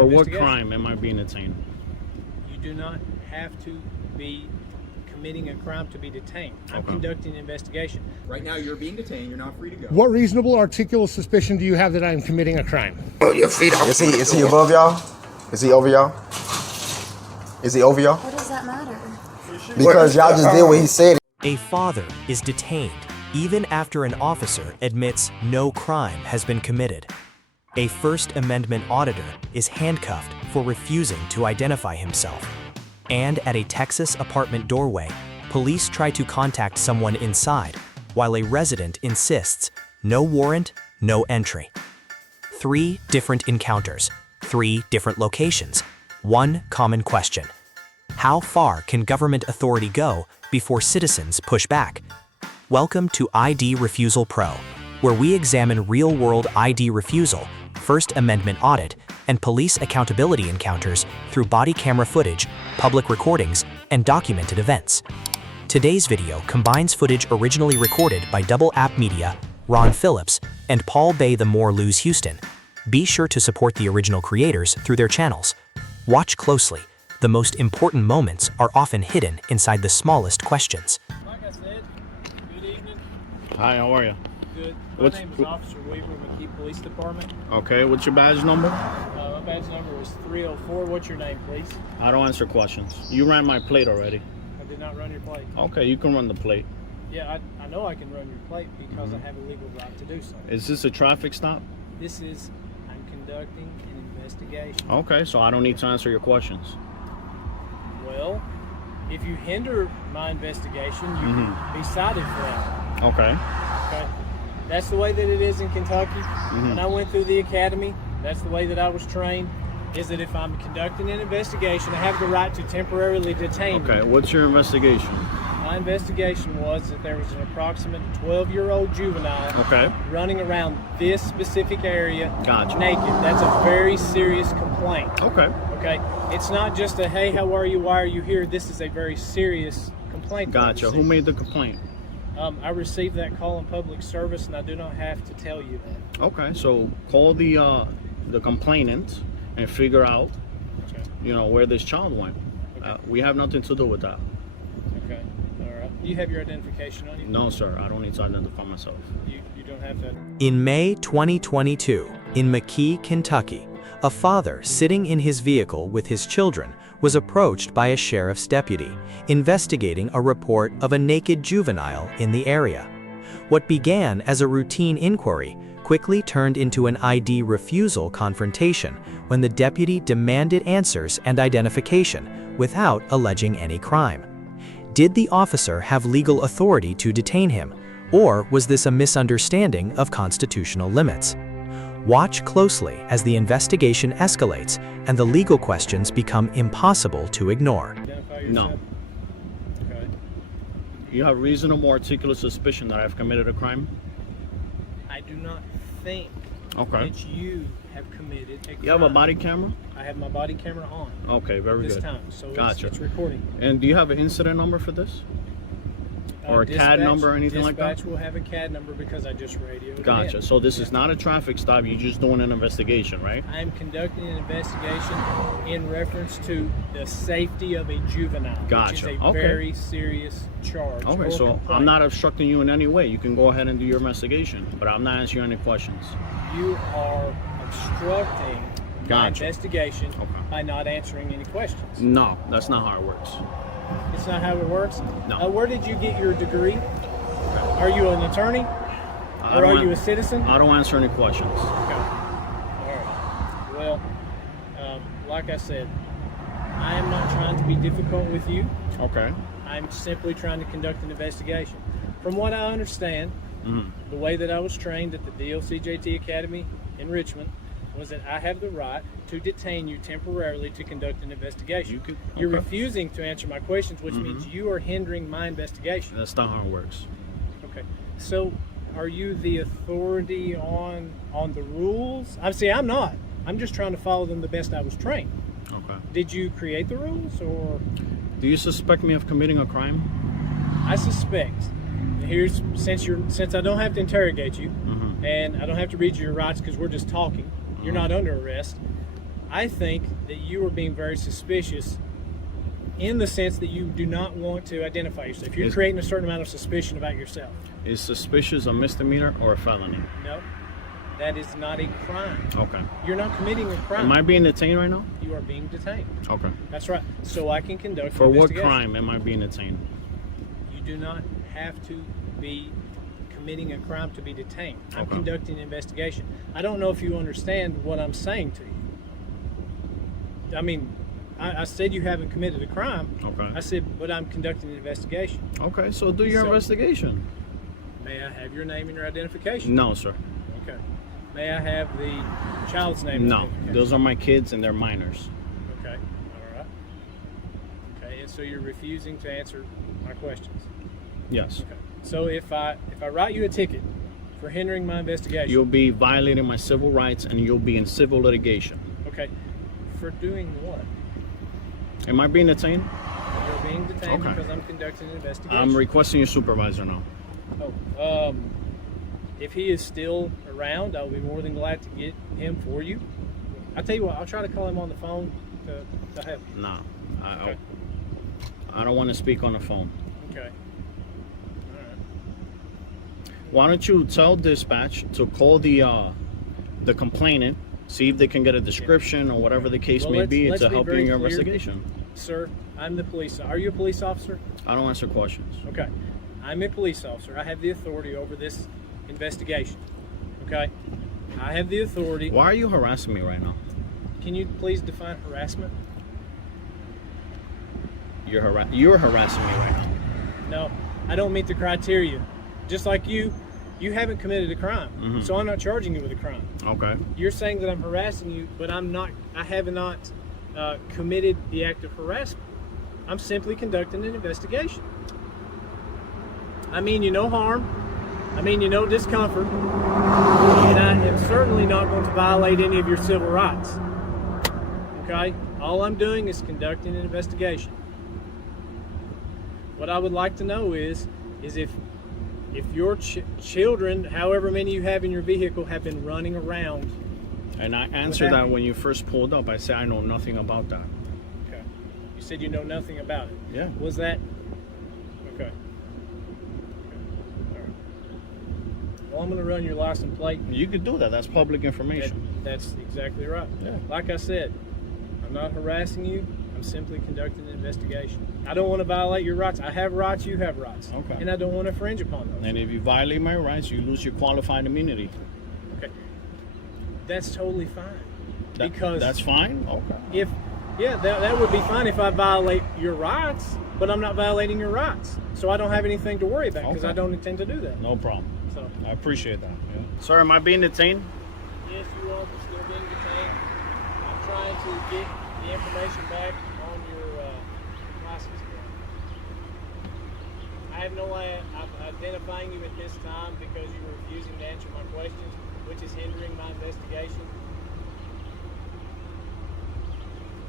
For what crime am I being detained? You do not have to be committing a crime to be detained. I'm conducting an investigation. Right now, you're being detained. You're not free to go. What reasonable articulable suspicion do you have that I am committing a crime? Oh, your feet are... Is he above y'all? Is he over y'all? Is he over y'all? What does that matter? Because y'all just did what he said. A father is detained even after an officer admits no crime has been committed. A First Amendment auditor is handcuffed for refusing to identify himself. And at a Texas apartment doorway, police try to contact someone inside, while a resident insists, no warrant, no entry. 3 different encounters, 3 different locations, 1 common question. How far can government authority go before citizens push back? Welcome to ID Refusal Pro, where we examine real-world ID refusal, First Amendment audit, and police accountability encounters through body camera footage, public recordings, and documented events. Today's video combines footage originally recorded by Double App Media, Ron Phillips, and Paul Bay the More Lose Houston. Be sure to support the original creators through their channels. Watch closely. The most important moments are often hidden inside the smallest questions. Like I said, good evening. Hi, how are you? Good. My name is Officer Weaver, McKee Police Department. Okay, what's your badge number? My badge number is 304. What's your name, please? I don't answer questions. You ran my plate already. I did not run your plate. Okay, you can run the plate. Yeah, I know I can run your plate because I have a legal right to do so. Is this a traffic stop? This is, I'm conducting an investigation. Okay, so I don't need to answer your questions. Well, if you hinder my investigation, you can be cited for that. Okay. Okay. That's the way that it is in Kentucky. When I went through the academy, that's the way that I was trained, is that if I'm conducting an investigation, I have the right to temporarily detain you. Okay, what's your investigation? My investigation was that there was an approximate 12-year-old juvenile running around this specific area naked. That's a very serious complaint. Okay. Okay. It's not just a, hey, how are you? Why are you here? This is a very serious complaint. Gotcha. Who made the complaint? I received that call in public service, and I do not have to tell you that. Okay, so call the complainant and figure out, you know, where this child went. We have nothing to do with that. Okay. All right. Do you have your identification on you? No, sir. I don't need to identify myself. You don't have to. In May 2022, in McKee, Kentucky, a father sitting in his vehicle with his children was approached by a sheriff's deputy investigating a report of a naked juvenile in the area. What began as a routine inquiry quickly turned into an ID refusal confrontation when the deputy demanded answers and identification without alleging any crime. Did the officer have legal authority to detain him, or was this a misunderstanding of constitutional limits? Watch closely as the investigation escalates and the legal questions become impossible to ignore. No. Okay. You have reasonable articulate suspicion that I've committed a crime? I do not think that you have committed a crime. You have a body camera? I have my body camera on. Okay, very good. This time, so gotcha. It's recording. And do you have an incident number for this? Or a CAD number or anything like that? Dispatch will have a CAD number because I just radioed. Gotcha. So this is not a traffic stop. You're just doing an investigation, right? I am conducting an investigation in reference to the safety of a juvenile. Gotcha. Which is a very serious charge. Okay, so complaint. I'm not obstructing you in any way. You can go ahead and do your investigation, but I'm not answering any questions. You are obstructing my investigation by not answering any questions. No, that's not how it works. It's not how it works? No. Where did you get your degree? Are you an attorney? Or are you a citizen? I don't answer any questions. Okay. All right. Well, like I said, I am not trying to be difficult with you. Okay. I'm simply trying to conduct an investigation. From what I understand, the way that I was trained at the DLCJT Academy in Richmond was that I have the right to detain you temporarily to conduct an investigation. You're refusing to answer my questions, which means you are hindering my investigation. That's not how it works. Okay. So, are you the authority on the rules? I'm not. I'm just trying to follow them the best I was trained. Okay. Did you create the rules, or? Do you suspect me of committing a crime? I suspect. Since I don't have to interrogate you, and I don't have to read you your rights because we're just talking. You're not under arrest. I think that you are being very suspicious in the sense that you do not want to identify yourself. You're creating a certain amount of suspicion about yourself. Is suspicious a misdemeanor or a felony? No, that is not a crime. Okay. You're not committing a crime. Am I being detained right now? You are being detained. Okay. That's right. So I can conduct For an what investigation. crime am I being detained? You do not have to be committing a crime to be detained. I'm Okay. conducting an investigation. I don't know if you understand what I'm saying to you. I mean, I said you haven't committed a crime. Okay. I said, but I'm conducting an investigation. Okay, so do your So- investigation. May I have your name and your identification? No, sir. Okay. May I have the child's name? and No, identification? those are my kids and they're minors. Okay. All right. Okay, and so you're refusing to answer my questions. Yes. Okay. So if I write you a ticket for hindering my investigation, You'll be violating my civil rights and you'll be in civil litigation. okay, for doing what? Am I being detained? You're being detained Okay. because I'm conducting an investigation. I'm requesting your supervisor now. If he is still around, I'll be more than glad to get him for you. I'll tell you what, I'll try to call him on the phone to help. No, Okay. I don't want to speak on the phone. Okay. All right. Why don't you tell dispatch to call the complainant, see if they can get a description or whatever the case Well, may be let's to be help you very in your clear. investigation. Sir, I'm the police. Are you a police officer? I don't answer questions. Okay. I'm a police officer. I have the authority over this investigation. Okay? I have the authority. Why are you harassing me right now? Can you please define harassment? You're harassing me right now. No, I don't meet the criteria. Just like you haven't committed a crime. Mhm. So I'm not charging you with a crime. Okay. You're saying that I'm harassing you, but I have not committed the act of harassment. I'm simply conducting an investigation. I mean you no harm. I mean you no discomfort. And I am certainly not going to violate any of your civil rights. Okay? All I'm doing is conducting an investigation. What I would like to know is if your children, however many you have in your vehicle, have been running around. And I answered that- that when you first pulled up. I said I know nothing about that. Okay. You said you know nothing about it. Yeah. Was that okay? All right. Well, I'm going to run your license plate. You could do that. That's public information. That's exactly right. Yeah. Like I said, I'm not harassing you. I'm simply conducting an investigation. I don't want to violate your rights. I have rights. You have rights. Okay. And I don't want to infringe upon those. And if you violate my rights, you lose your qualified immunity. Okay. That's totally fine. That- Because that's fine. Okay. that would be fine if I violate your rights, but I'm not violating your rights. So I don't have anything to worry about because Okay. I don't intend to do that. No problem. So I appreciate that. Yeah. Sir, am I being detained? yes, you are still being detained. I'm trying to get the information back on your license plate. I have no way of identifying you at this time because you were refusing to answer my questions, which is hindering my investigation.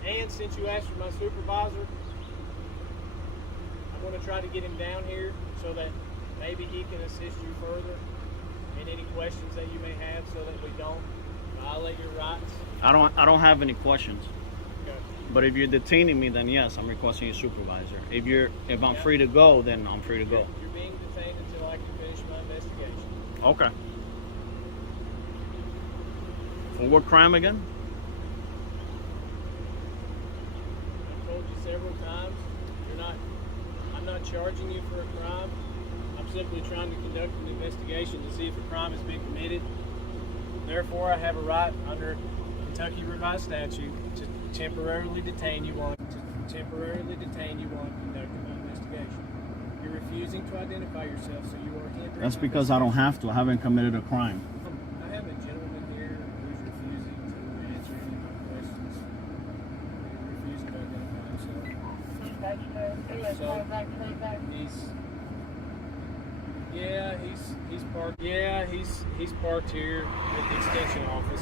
And since you asked for my supervisor, I'm going to try to get him down here so that maybe he can assist you further in any questions that you may have so that we don't violate your rights. I don't have any questions. Okay. But if you're detaining me, then yes, I'm requesting a supervisor. If I'm free to go, then I'm free to go. You're being detained until I can finish my investigation. Okay. For what crime again? I've told you several times, I'm not charging you for a crime. I'm simply trying to conduct an investigation to see if a crime has been committed. Therefore, I have a right under Kentucky revised statute to temporarily detain you while conducting my investigation. You're refusing to identify yourself, so you are hindering. That's my because I don't investigation. have to. I haven't committed a crime. I have a gentleman here who's refusing to answer any of my questions. He's refusing to identify himself. He's parked here at the extension office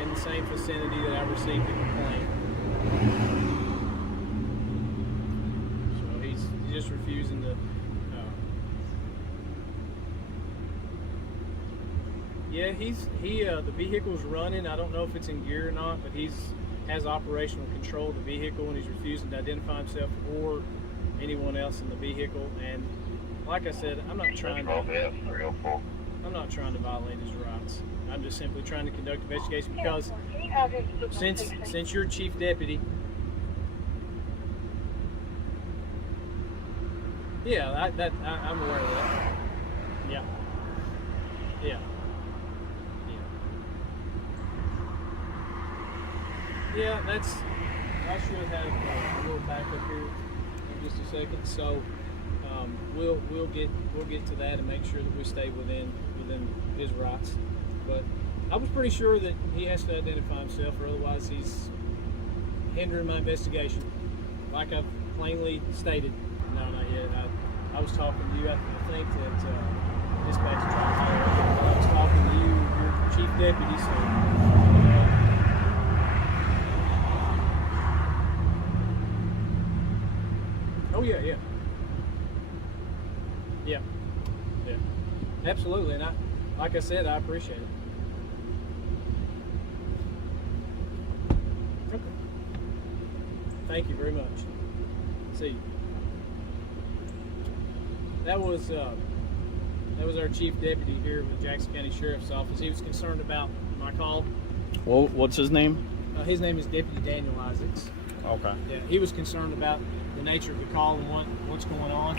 in the same vicinity that I received the complaint. So he's just refusing to. The vehicle's running. I don't know if it's in gear or not, but he's has operational control of the vehicle and he's refusing to identify himself or anyone else in the vehicle. And like I said, I'm not trying to violate his rights. I'm just simply trying to conduct an investigation because since you're chief deputy, yeah, I'm aware of that. Yeah. Yeah. Yeah, I should have a little backup here in just a second. So we'll get to that and make sure that we stay within his rights. But I was pretty sure that he has to identify himself, or otherwise he's hindering my investigation, like I've plainly stated. No, not yet. I was talking to you. I think that dispatch tried to I was talking to you, your chief deputy. So. Oh yeah. Absolutely, and like I said, I appreciate it. Okay. Thank you very much. See you. That was our chief deputy here with the Jackson County Sheriff's Office. He was concerned about my call. Well, what's his name? His name is Deputy Daniel Isaacs. Okay. Yeah, he was concerned about the nature of the call and what's going on.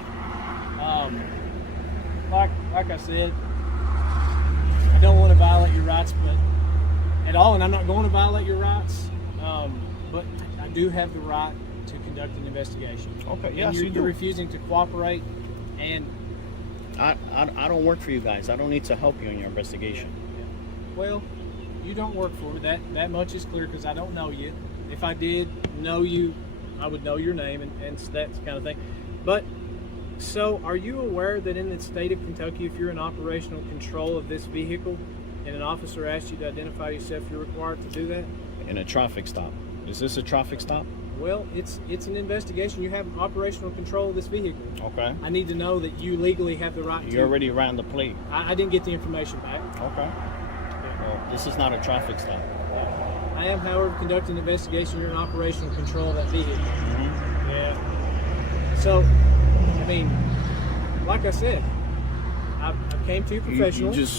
Like I said, I don't want to violate your rights, but at all, and I'm not going to violate your rights. But I do have the right to conduct an investigation. Okay. Yes, and you do. you're refusing to cooperate, and I don't work for you guys. I don't need to help you in your investigation. well, you don't work for me. That much is clear because I don't know you. If I did know you, I would know your name and that kind of thing. But so, are you aware that in the state of Kentucky, if you're in operational control of this vehicle and an officer asks you to identify yourself, you're required to do that? In a traffic stop. Is this a traffic stop? Well, it's an investigation. You have operational control of this vehicle. Okay. I need to know that you legally have the right to. You already ran the plate. I didn't get the information back. Okay. Well, this is not a traffic stop. I am, however, conducting an investigation. You're in operational control of that vehicle. Mm-hmm. Yeah. So, I mean, like I said, I came to you professional. You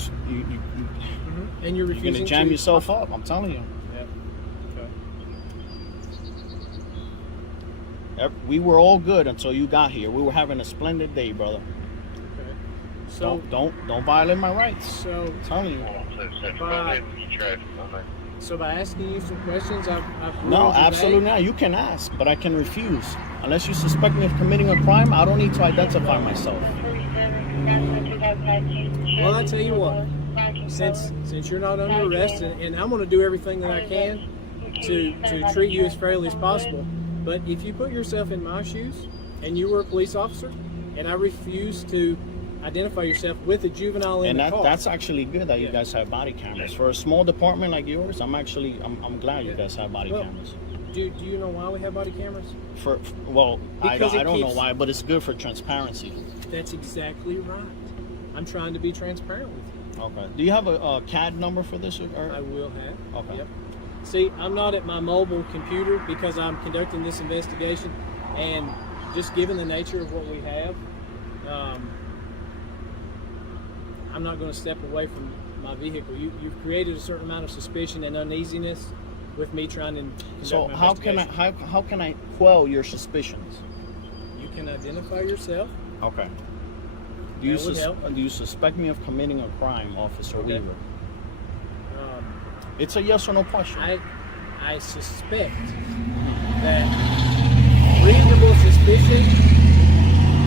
and you're refusing gonna jam to yourself up. I'm telling you. Okay. We were all good until you got here. We were having a splendid day, brother. Okay. So Don't violate my rights. So I'm telling you. So by asking you some questions, I've No, ruined your absolutely day? not. You can ask, but I can refuse. Unless you suspect me of committing a crime, I don't need to identify myself. Well, I tell you what, since you're not under arrest, and I'm going to do everything that I can to treat you as fairly as possible, but if you put yourself in my shoes and you were a police officer and I refuse to identify yourself with a juvenile in the car. That's actually good that you guys have body cameras. For a small department like yours, I'm glad you guys have body cameras. Do you know why we have body cameras? I don't know why, but it's good for transparency. That's exactly right. I'm trying to be transparent with you. Okay. Do you have a CAD number for this? I will have. Okay. Yep. See, I'm not at my mobile computer because I'm conducting this investigation, and just given the nature of what we have, I'm not going to step away from my vehicle. You've created a certain amount of suspicion and uneasiness with me trying to conduct So my how investigation. can I quell your suspicions? You can identify yourself. Okay. That would help. Do you suspect me of committing a crime, Officer Okay. Weaver? It's a yes or no question. I suspect that reasonable suspicion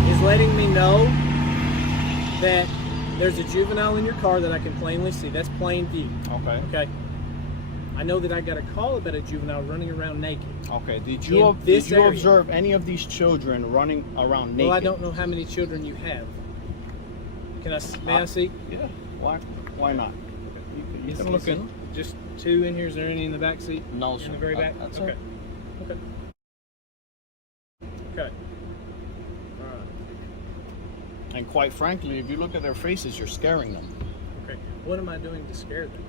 is letting me know that there's a juvenile in your car that I can plainly see. That's plain view. Okay. Okay. I know that I got a call about a juvenile running around naked. Okay. Did In you this area. observe any of these children running around naked? Well, I don't know how many children you have. May I see? Yeah. Why not? You can look in. Just two in here. Is there any in the back seat? No, In sir. the very back? That's okay. it. Okay. Okay. All right. And quite frankly, if you look at their faces, you're scaring them. Okay. What am I doing to scare them?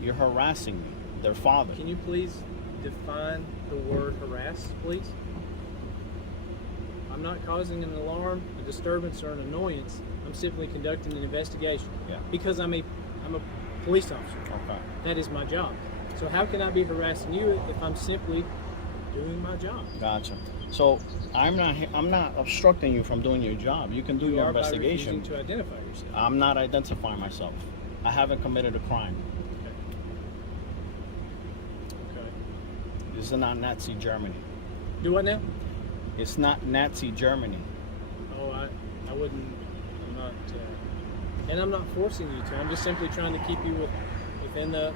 You're harassing me. their father. Can you please define the word harass, please? I'm not causing an alarm, a disturbance, or an annoyance. I'm simply conducting an investigation. Yeah. Because I'm a police officer. Okay. That is my job. So how can I be harassing you if I'm simply doing my job? Gotcha. So I'm not obstructing you from doing your job. You can do your are by investigation. refusing to identify yourself. I'm not identifying myself. I haven't committed a crime. Okay. This is not Nazi Germany. Do what now? It's not Nazi Germany. Oh, I wouldn't. I'm not. And I'm not forcing you to. I'm just simply trying to keep you within the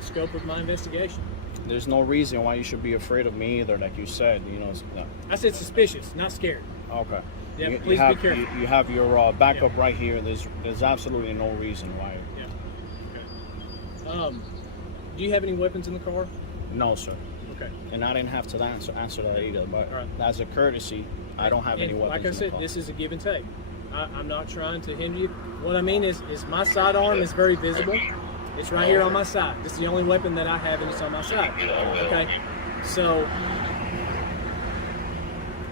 scope of my investigation. There's no reason why you should be afraid of me either, like you said. You know. No. I said suspicious, not scared. Okay. Yeah, you, please have, be careful. You have your backup Yeah. right here. There's absolutely no reason why. Yeah. Okay. Do you have any weapons in the car? No, sir. Okay. And I didn't have to answer that either. But All right. as a courtesy, I don't have any And weapons. like I in the said, car. this is a give and take. I'm not trying to hinder you. What I mean is my sidearm is very visible. It's right here on my side. This is the only weapon that I have, and it's on my side. Okay. So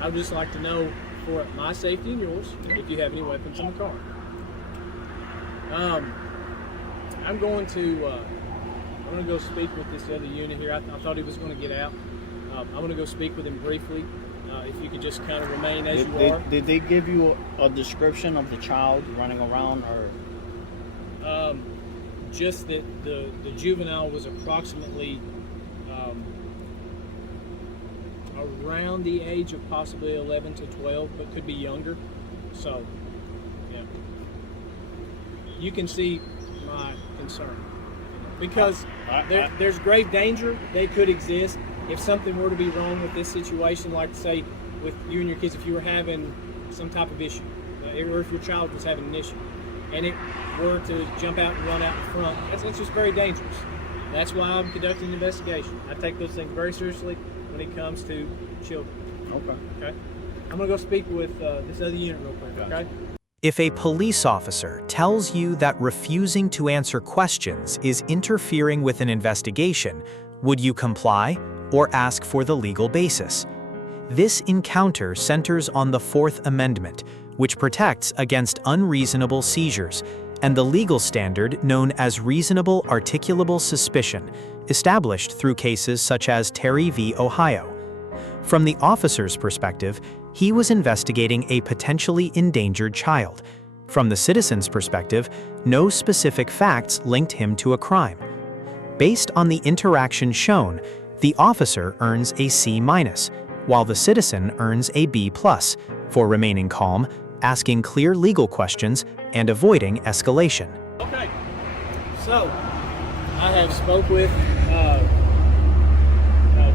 I would just like to know, for my safety and yours, if you have any weapons in the car. I'm going to go speak with this other unit here. I thought he was going to get out. I'm going to go speak with him briefly. If you could just kind of remain as you are. Did they give you a description of the child running around, or? Just that the juvenile was approximately around the age of possibly 11 to 12, but could be younger. So, yeah. You can see my concern. Because there's grave danger that could exist if something were to be wrong with this situation, like say with you and your kids, if you were having some type of issue, or if your child was having an issue, and it were to jump out and run out in front, that's just very dangerous. That's why I'm conducting an investigation. I take those things very seriously when it comes to children. Okay? I'm going to go speak with this other unit real quick, okay? If a police officer tells you that refusing to answer questions is interfering with an investigation, would you comply or ask for the legal basis? This encounter centers on the Fourth Amendment, which protects against unreasonable seizures, and the legal standard known as reasonable articulable suspicion, established through cases such as Terry v. Ohio. From the officer's perspective, he was investigating a potentially endangered child. From the citizen's perspective, no specific facts linked him to a crime. Based on the interaction shown, the officer earns a C-, while the citizen earns a B+ for remaining calm, asking clear legal questions, and avoiding escalation. Okay, so I have spoke with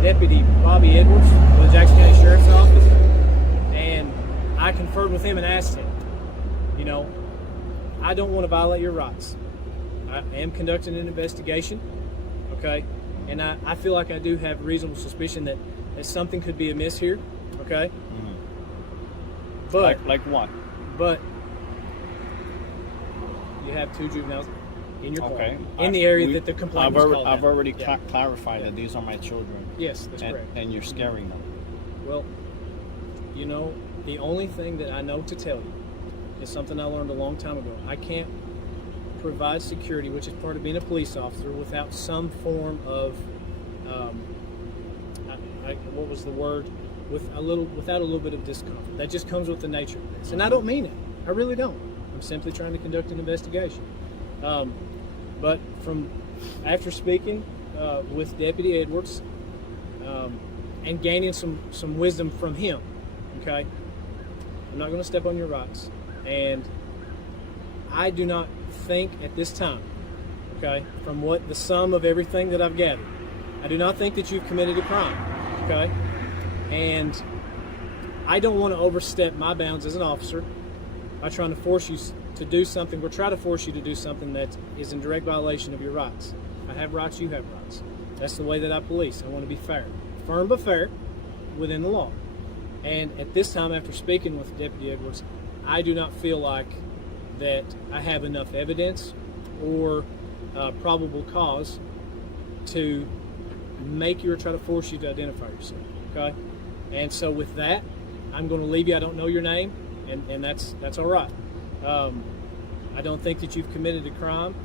Deputy Bobby Edwards of the Jackson County Sheriff's Office, and I conferred with him and asked him, you know, I don't want to violate your rights. I am conducting an investigation, okay, and I feel like I do have reasonable suspicion that something could be amiss here, okay? Mm-hmm. But Like what? But you have two juveniles in your car, Okay. in the area that the complaint was called I've out. already Yeah. clarified that these are my children. Yes, that's correct. And you're scaring them. Well, you know, the only thing that I know to tell you is something I learned a long time ago. I can't provide security, which is part of being a police officer, without some form of, what was the word? Without a little bit of discomfort. That just comes with the nature of this. And I don't mean it. I really don't. I'm simply trying to conduct an investigation. But after speaking with Deputy Edwards and gaining some wisdom from him, okay, I'm not going to step on your rights. And I do not think at this time, okay, from what the sum of everything that I've gathered, I do not think that you've committed a crime, okay? And I don't want to overstep my bounds as an officer by trying to force you to do something, or try to force you to do something that is in direct violation of your rights. I have rights, you have rights. That's the way that I police. I want to be fair. Firm but fair within the law. And at this time, after speaking with Deputy Edwards, I do not feel like that I have enough evidence or probable cause to make you or try to force you to identify yourself. Okay, and so with that, I'm going to leave you. I don't know your name, and that's all right. I don't think that you've committed a crime,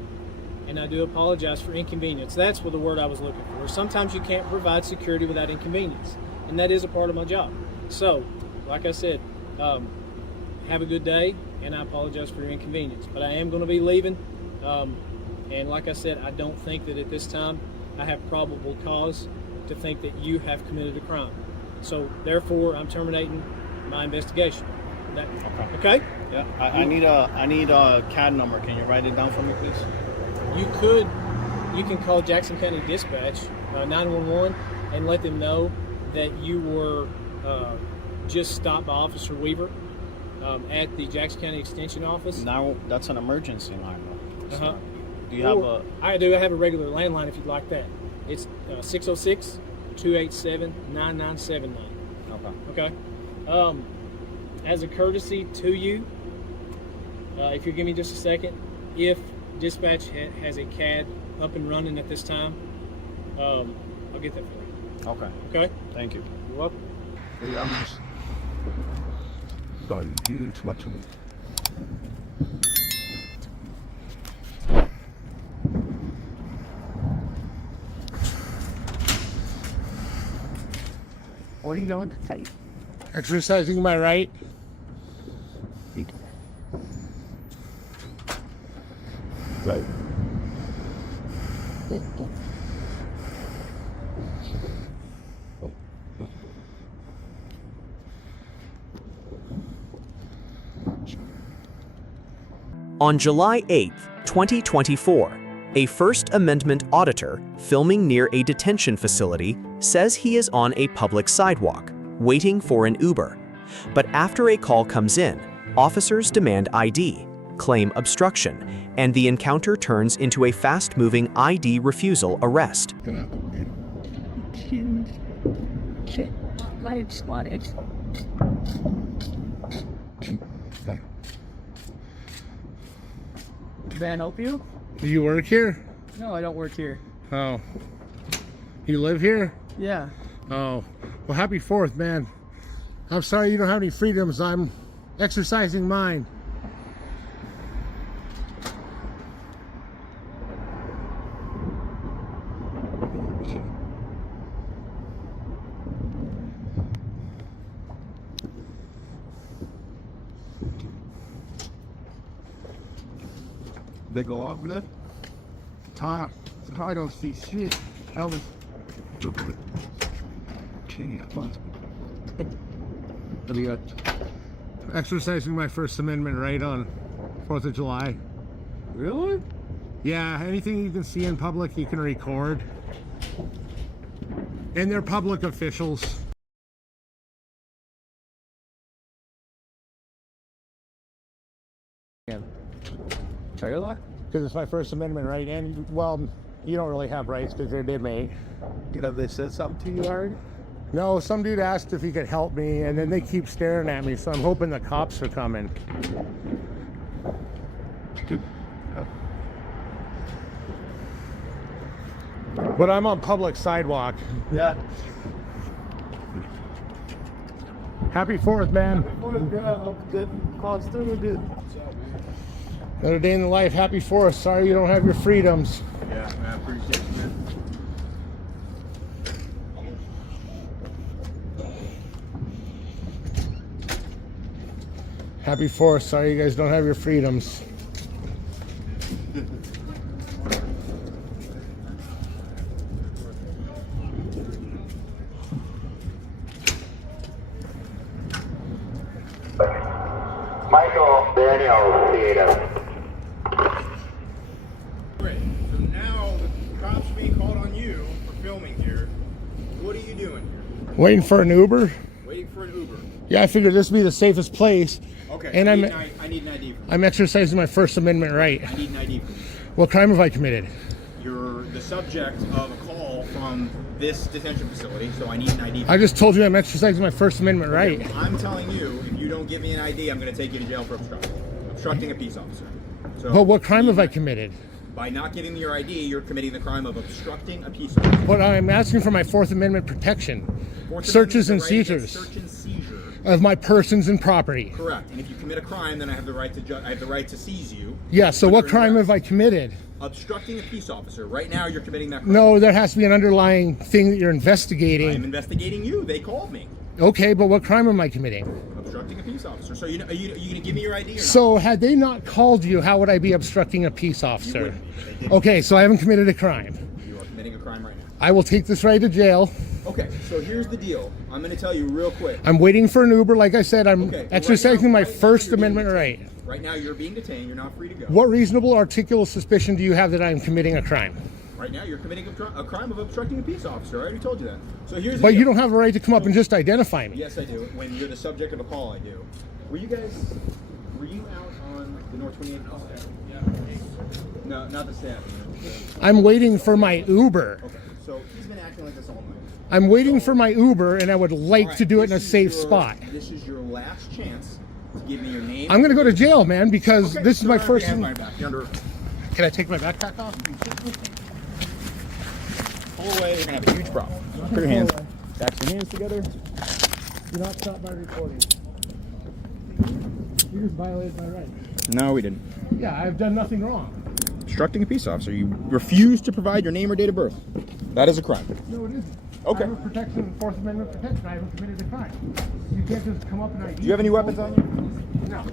and I do apologize for inconvenience. That's what the word I was looking for. Sometimes you can't provide security without inconvenience, and that is a part of my job. So, like I said, have a good day, and I apologize for your inconvenience. But I am going to be leaving, and like I said, I don't think that at this time I have probable cause to think that you have committed a crime. So, therefore, I'm terminating my investigation. Okay? Yeah. I need a CAD number. Can you write it down for me, please? You can call Jackson County Dispatch 911 and let them know that you were just stopped by Officer Weaver at the Jackson County Extension Office. Now that's an emergency line. Uh-huh. Do you have a? I do. I have a regular landline if you'd like that. It's 606-287-9979. Okay. Okay. As a courtesy to you, if you give me just a second, if dispatch has a CAD up and running at this time, I'll get that for you. Okay. Okay? Thank you. You're welcome. Hey, I'm just sorry, you didn't too much of me. What are you going to say? Exercising my right. Right. On July 8, 2024, a First Amendment auditor filming near a detention facility says he is on a public sidewalk, waiting for an Uber. But after a call comes in, officers demand ID, claim obstruction, and the encounter turns into a fast-moving ID refusal arrest. Can I help you? Do you work here? No, I don't work here. Oh. You live here? Yeah. Oh. Well, happy 4th, man. I'm sorry you don't have any freedoms. I'm exercising mine. They go off good? Top. I don't see shit. Elvis. What do you got? Exercising my First Amendment right on 4th of July. Really? Yeah, anything you can see in public, you can record. And they're public officials. Trailer? Because it's my First Amendment right, and, well, you don't really have rights because you're an inmate. Have they said something to you already? No, some dude asked if he could help me, and then they keep staring at me, so I'm hoping the cops are coming. But I'm on public sidewalk. Yeah. Happy 4th, man. Good. Cause good. Another day in the life. Happy 4th. Sorry you don't have your freedoms. Yeah, man, I appreciate you, man. Happy 4th. Sorry you guys don't have your freedoms. Michael Daniel Theater. Great. So now the cops are being called on you for filming here. What are you doing here? Waiting for an Uber? Waiting for an Uber. Yeah, I figured this would be the safest place. Okay. And I need an ID. I'm exercising my First Amendment right. I need an ID. What crime have I committed? You're the subject of a call from this detention facility, so I need an ID. I just told you I'm exercising my First Amendment right. Okay, well, I'm telling you, if you don't give me an ID, I'm going to take you to jail for obstructing a peace officer. So, But what crime have I committed? By not giving me your ID, you're committing the crime of obstructing a peace officer. But I'm asking for my Fourth Amendment protection. Fourth Searches and Amendment, the right seizures against search and seizure. of my persons and property. Correct. And if you commit a crime, then I have the right to seize you. Yeah, so what Under crime arrest. have I committed? Obstructing a peace officer. Right now, you're committing that crime. No, there has to be an underlying thing that you're I'm investigating. investigating you. They called me. Okay, but what crime am I committing? Obstructing a peace officer. So are you going to give me your ID or not? So had they not called you, how would I be obstructing a peace officer? wouldn't. They didn't. Okay, so I haven't committed a crime. You are committing a crime right now. I will take this right to jail. Okay, so here's the deal. I'm going to tell you real quick. I'm waiting for an Uber. Like I said, I'm Okay, well, exercising my right now First you're being Amendment detained. right. Right now, you're being detained. You're not free to go. What reasonable articulable suspicion do you have that I am committing a crime? Right now, you're committing a crime of obstructing a peace officer. I already told you that. So here's the But deal. you don't have a right to come up and just identify me. Yes, I do. When you're the subject of a call, I do. Were you out on the North 28th call? Yeah. No, not the staff. I'm waiting for my Uber. Okay, so he's been acting like this all night. I'm waiting for my Uber, and I would like All right, to do it in a this is safe your- spot. This is your last chance to give me your name. I'm going to go to jail, man, because Okay, this is no, my I have first. your hand behind my back. You're under. Can I take my backpack off? Pull away. You're gonna have a huge problem. Put your hands. Back your hands together. Do not stop my recording. You just violated my rights. No, we didn't. Yeah, I've done nothing wrong. Obstructing a peace officer. You refuse to provide your name or date of birth. That is a crime. No, it isn't. Okay. I have a protection, Fourth Amendment protection. I haven't committed a crime. You can't just come up and ID. Do you have any weapons on you? No.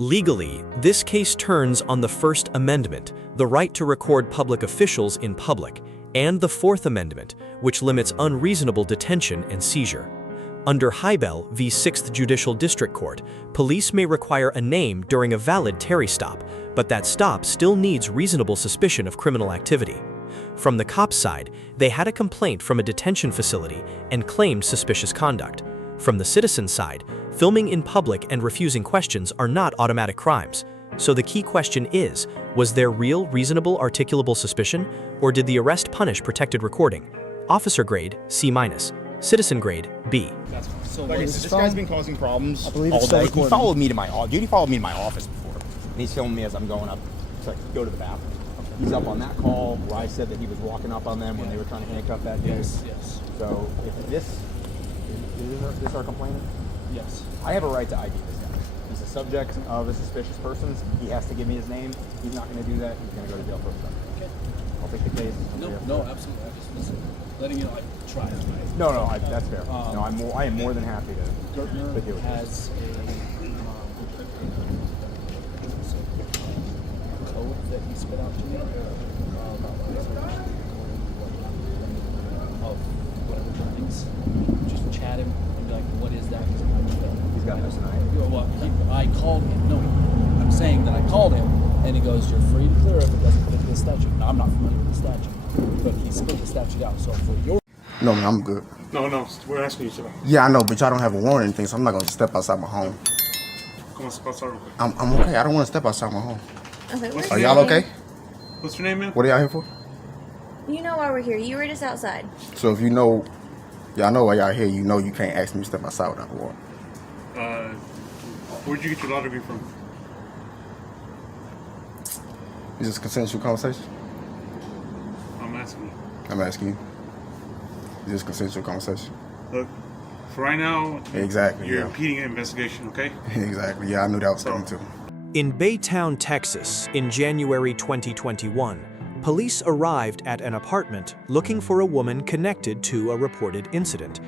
Legally, this case turns on the First Amendment, the right to record public officials in public, and the Fourth Amendment, which limits unreasonable detention and seizure. Under Hybel v. 6th Judicial District Court, police may require a name during a valid Terry stop, but that stop still needs reasonable suspicion of criminal activity. From the cops' side, they had a complaint from a detention facility and claimed suspicious conduct. From the citizen side, filming in public and refusing questions are not automatic crimes. So the key question is, was there real, reasonable, articulable suspicion, or did the arrest punish protected recording? Officer grade, C-, citizen grade, B. So this guy's been causing problems all it's day. recording. He followed me to my office before, and he's filming me as I'm going up to go to the bathroom. He's up on that call where I said that he was walking up on them when they were trying to handcuff that dude. Yes. So if this is our complainant, Yes. I have a right to ID this guy. He's a subject of a suspicious person. He has to give me his name. He's not going to do that. He's going to go to jail for obstruction. Okay. I'll take the case. No, absolutely. I just was letting you know I tried. No, that's fair. No, I am more than happy to Gertner do it. has a code that he spit out to me of whatever things. Just chat him and be like, what is that? He's got this tonight. I called him. No, I'm saying that I called him, and he goes, "You're free to clear if it doesn't fit the statute." Now, I'm not familiar with the statute, but he split the statute out. So for your No, man, I'm good. No, we're asking you to. Yeah, I know, but y'all don't have a warrant or anything, so I'm not gonna step outside my home. Come on, step outside real quick. I'm okay. I don't want to step outside my home. Okay, Are y'all okay? What's your name, man? What are y'all here for? You know why we're here. You were just outside. So if you know, y'all know why y'all here. You know you can't ask me to step outside without a warrant. Where'd you get your law degree from? Is this a consensual conversation? I'm asking you. I'm asking you. Is this a consensual conversation? Look, for right now, Exactly. you're Yeah. impeding an investigation, okay? Exactly. Yeah, I knew that was coming too. In Baytown, Texas, in January 2021, police arrived at an apartment looking for a woman connected to a reported incident.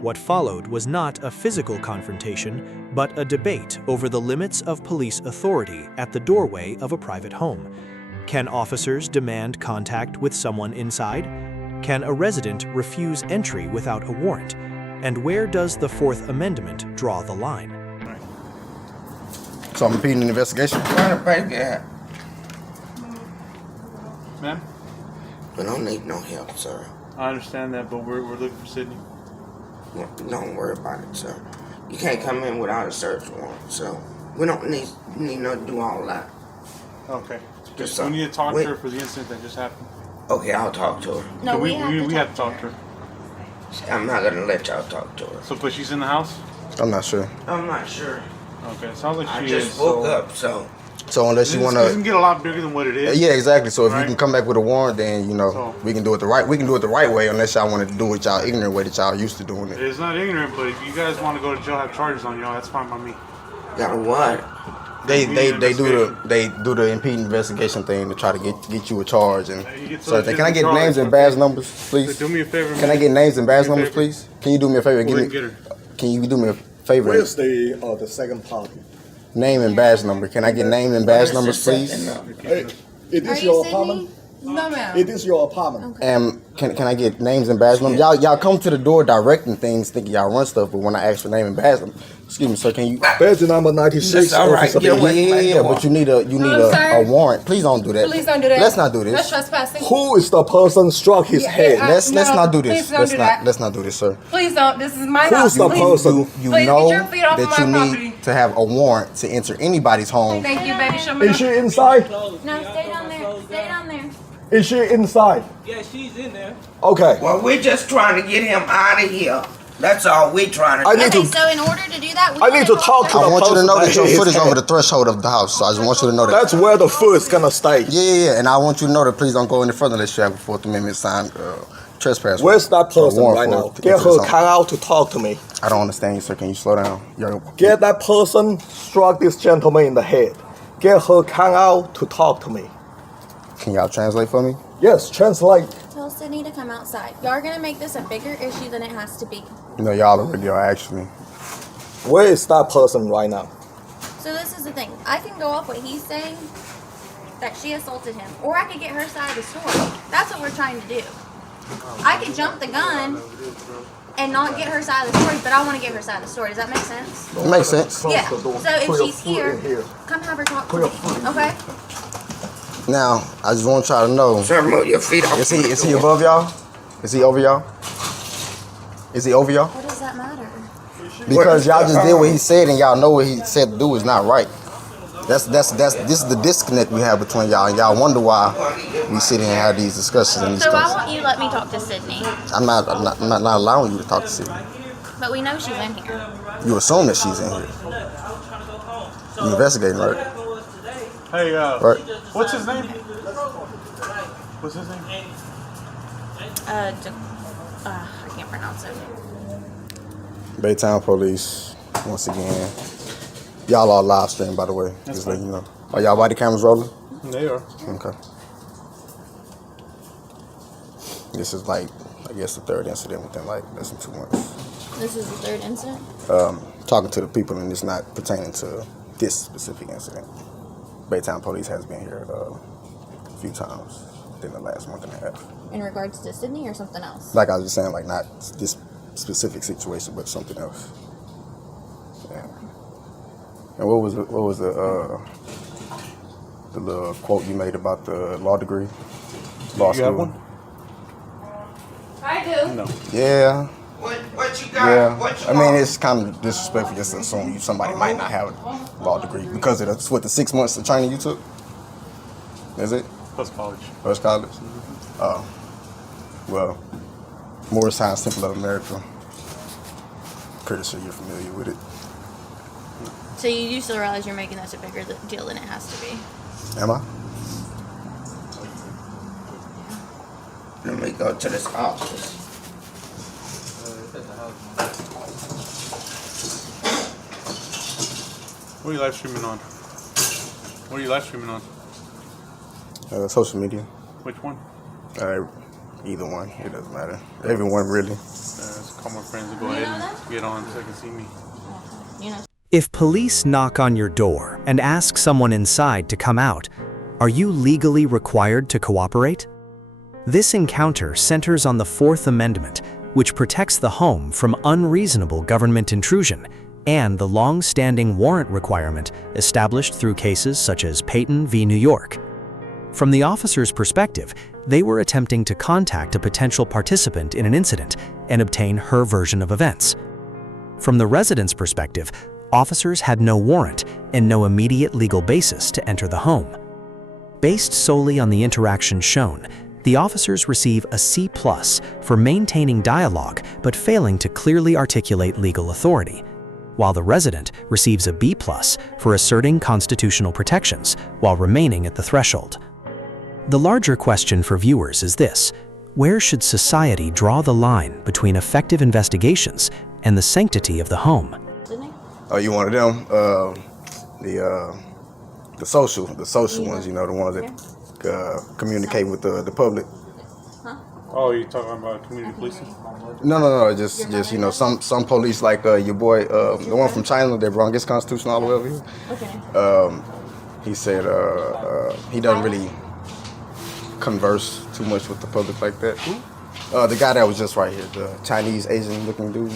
What followed was not a physical confrontation, but a debate over the limits of police authority at the doorway of a private home. Can officers demand contact with someone inside? Can a resident refuse entry without a warrant? And where does the Fourth Amendment draw the line? So I'm impeding an investigation? Ma'am? We don't need no help, sir. I understand that, but we're looking for Sydney. Well, don't worry about it, sir. You can't come in without a search warrant, so we don't need no do all that. Okay. Just, We need to talk wait. to her for the incident that just happened. Okay, I'll talk to her. No, Okay, we have to talk to her. I'm not gonna let y'all talk to her. So, but she's in the house? I'm not sure. I'm not sure. Okay, sounds like I she just is. woke so up, so So unless you want It can to, get a lot bigger than what it is. yeah, exactly. So if you Right. can come back with a warrant, then So- we can do it the right. We can do it the right way, unless y'all want to do it y'all ignorant way that y'all used to doing it. It's not ignorant, but if you guys want to go to jail, have charges on y'all, that's fine by me. Got what? They Investigation. do the impeding investigation thing to try to get you a charge and You get so some can I get charge, names and okay. badge numbers, please? So do me a favor, Can I man. get names and badge Do me a numbers, favor. please? Can you do me a favor? Go ahead and get her. Can you do me a favor? Where's the second party? Name and badge number. Can I get name and badge numbers, please? Hey, it Are is you your Sydney? apartment? No, ma'am. It is your apartment. And can I get names and badge numbers? Y'all come to the door directing things, thinking y'all run stuff, but when I ask for name and badge number, excuse me, sir, can you? Badge number 96. That's all right. Officer Get B. away. Yeah, but you need a sir. warrant. Please don't do that. Please don't do that. Let's not do That's this. trespassing. Who is the person struck his head? Let's No, not do this. please don't do that. Let's not do this, sir. Please don't. This is my Who's house. the Please. person? You Please know get your feet off that of you my need property. to have a warrant to enter anybody's home. Thank you, baby. Show me. Is she inside? No, stay down there. Stay down there. Is she inside? Yeah, she's in there. Okay. Well, we're just trying to get him out of here. That's all we're trying to I do. need Okay, to. so in order to do that, we I need to talk to I the want you to person know that that your hit foot his is over head. the threshold of the house. So I just want you to know that. That's where the foot is gonna stay. Yeah. And I want you to know that please don't go any further unless you have a Fourth Amendment signed trespass. Where's that person warrant right for now? to Get enter her his home. come out to talk to me. I don't understand you, sir. Can you slow down? Get that person struck this gentleman in the head. Get her come out to talk to me. Can y'all translate for me? Yes, translate. Tell Sydney to come outside. Y'all are gonna make this a bigger issue than it has to be. No, y'all already are actually. Where is that person right now? So this is the thing. I can go off what he's saying, that she assaulted him, or I could get her side of the story. That's what we're trying to do. I could jump the gun and not get her side of the story, but I want to get her side of the story. Does that make sense? It makes sense. Yeah. the door. So if Put your she's foot here, in here. come have her talk to Put me. your foot in Okay? Now, I just want y'all to know. Sir, move your feet off. Is he above y'all? Is he over y'all? Is he over y'all? What does that matter? Because y'all just did what he said and y'all know what he said to do is not right. This is the disconnect we have between y'all and y'all wonder why we sit here and have these discussions and these So why things. won't you let me talk to Sydney? I'm not allowing you to talk to Sydney. But we know she's in here. You assume that she's in here. You investigating, right? Hey, Right. what's his name? What's his name? I can't pronounce it. Baytown police, once again. Y'all are live stream, by the way. Just letting you know. Are y'all body cameras rolling? They are. Okay. This is like, I guess, the third incident within like less than 2 months. This is the third incident? Talking to the people, and it's not pertaining to this specific incident. Baytown police has been here a few times within the last month and a half. In regards to Sydney or something else? Like I was just saying, like not this specific situation, but something else. Yeah. And what was the little quote you made about the law degree? Law You have school? one? I do. No. Yeah. What you got? Yeah. What you I mean, want? it's kind of disrespectful just to assume somebody might not have a law degree because of the 6 months of training you took. Is it? Post college. First college? Oh. Well, Morris Hines Temple of America. Pretty sure you're familiar with it. So you do still realize you're making this a bigger deal than it has to be? Am I? Let me go to this office. What are you live streaming on? What are you live streaming on? Social media. Which one? Either one. It doesn't matter. Everyone, really. Let's call my friends and go ahead and get on so they can see me. You know. If police knock on your door and ask someone inside to come out, are you legally required to cooperate? This encounter centers on the Fourth Amendment, which protects the home from unreasonable government intrusion, and the long-standing warrant requirement established through cases such as Payton v. New York. From the officer's perspective, they were attempting to contact a potential participant in an incident and obtain her version of events. From the resident's perspective, officers had no warrant and no immediate legal basis to enter the home. Based solely on the interaction shown, the officers receive a C+ for maintaining dialogue but failing to clearly articulate legal authority. while the resident receives a B+ for asserting constitutional protections while remaining at the threshold. The larger question for viewers is this: where should society draw the line between effective investigations and the sanctity of the home? Oh, you one of them? The social ones, you know, the ones that communicate with the public. Oh, you're talking about community policing? No, just you know, some police like your boy, the one from China that brung his constitution all the way over here. Okay. He said he doesn't really converse too much with the public like that. The guy that was just right here, the Chinese Asian looking dude.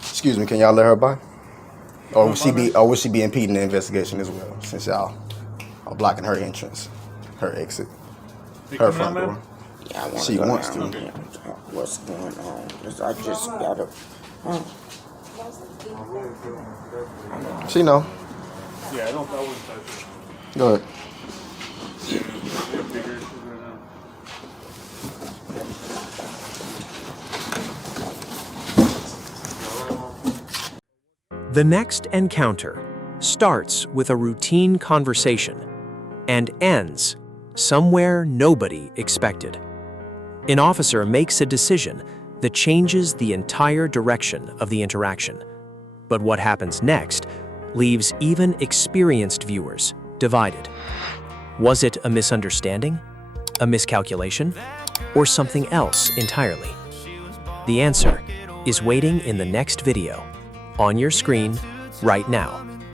Excuse me, can y'all let her by? Or would she be impeding the investigation as well, since y'all are blocking her entrance, her exit, her front door? Yeah, I want She to go wants down to. there. What's going on? 'Cause I just gotta. She know. Yeah, I wouldn't touch it. Go ahead. The next encounter starts with a routine conversation and ends somewhere nobody expected. An officer makes a decision that changes the entire direction of the interaction. But what happens next leaves even experienced viewers divided. Was it a misunderstanding, a miscalculation, or something else entirely? The answer is waiting in the next video on your screen right now.